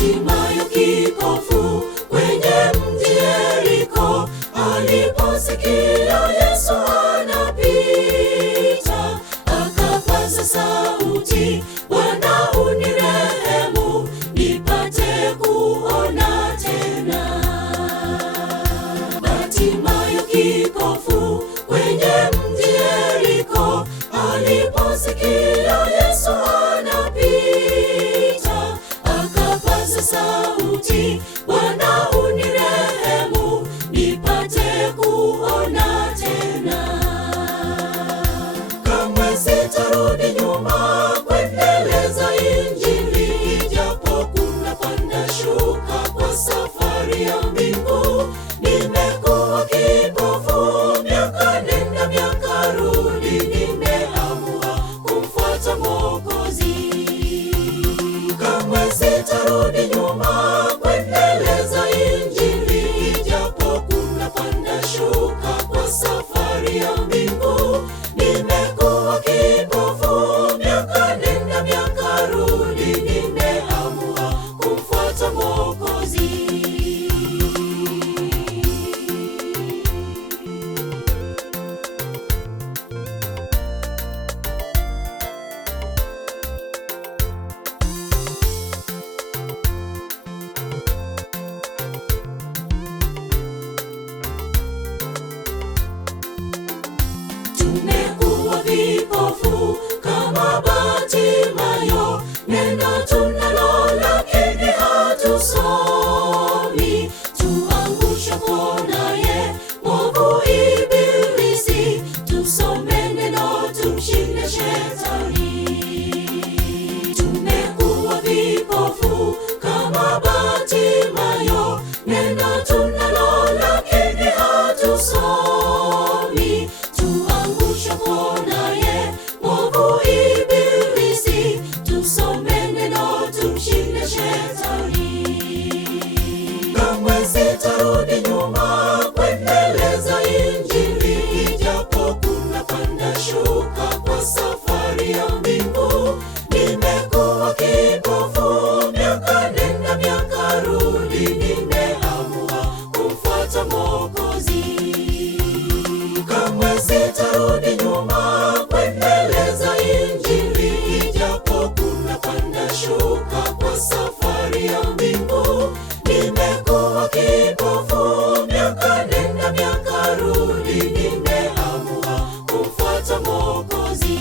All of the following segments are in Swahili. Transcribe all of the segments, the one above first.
Hatimaye kipofu kwenye mji Yeriko aliposikia Yesu anapita, akapaza sauti, Bwana unirehemu, nipate kuona tena. Hatimaye kipofu kwenye mji Yeriko aliposikia Yesu anapita, akapaza sauti, Bwana unirehemu, nipate kuona tena. Kamwe sitarudi nyuma kuendeleza Injili, ijapo kuna panda shuka kwa safari ya mbingu. Nimekuwa kipofu miaka nenda miaka rudi, nimeamua kumfuata Mwokozi. Kamwe sitarudi nyuma kuendeleza Injili, ijapo kuna panda shuka kwa safari ya mbingu. Nimekuwa kipofu miaka nenda miaka rudi, nimeamua kumfuata Mwokozi. Tumekuwa vipofu kama Bartimayo, neno tunalo lakini hatusomi. Tuangushapo naye mwovu Ibilisi, tusome neno tumshinde Shetani. Tumekuwa vipofu kama Bartimayo, neno tunalo lakini hatusomi. Tuangushapo naye mwovu Ibilisi, tusome neno tumshinde Shetani. Kamwe sitarudi nyuma kuendeleza Injili, ijapo kuna panda shuka kwa safari ya mbingu. Nimekuwa kipofu miaka nenda miaka rudi, nimeamua kumfuata Mwokozi. Kamwe sitarudi nyuma kuendeleza Injili, ijapo kuna panda shuka kwa safari ya mbingu. Nimekuwa kipofu miaka nenda miaka rudi, nimeamua kumfuata Mwokozi.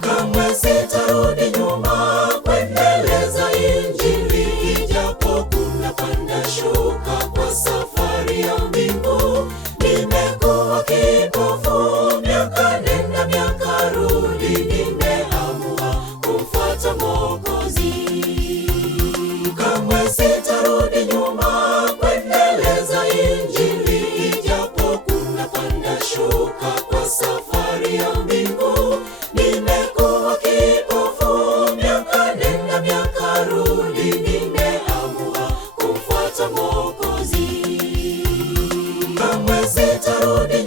Kamwe sitarudi nyuma kuendeleza Injili, ijapo kuna panda shuka kwa safari ya mbingu. Nimekuwa kipofu miaka nenda miaka rudi, nimeamua kumfuata Mwokozi. Kamwe sitarudi nyuma kuendeleza Injili, ijapo kuna panda shuka kwa safari ya mbingu. Nimekuwa kipofu miaka nenda miaka rudi, nimeamua kumfuata Mwokozi. Kamwe sitarudi